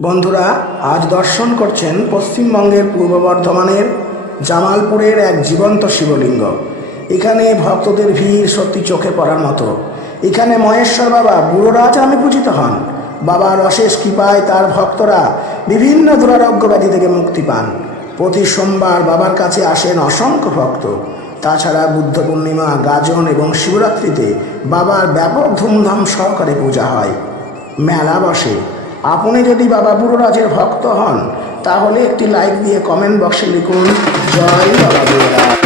বন্ধুরা, আজ দর্শন করছেন পশ্চিমবঙ্গের পূর্ব বর্ধমানের জামালপুরের এক জীবন্ত শিবলিঙ্গ। এখানে ভক্তদের ভিড় সত্যি চোখে পড়ার মতো। এখানে মহেশ্বর বাবা বুড়োরাজ নামে পূজিত হন। বাবার অশেষ কৃপায় তার ভক্তরা বিভিন্ন দুরারোগ্য ব্যাধি থেকে মুক্তি পান। প্রতি সোমবার বাবার কাছে আসেন অসংখ্য ভক্ত। তাছাড়া বুদ্ধ পূর্ণিমা, গাজন এবং শিবরাত্রিতে বাবার ব্যাপক ধুমধাম সহকারে পূজা হয়, মেলা বসে। আপনি যদি বাবা বুড়োরাজের ভক্ত হন তাহলে একটি লাইক দিয়ে কমেন্ট বক্সে লিখুন জয় বাবা বুড়োরাজ।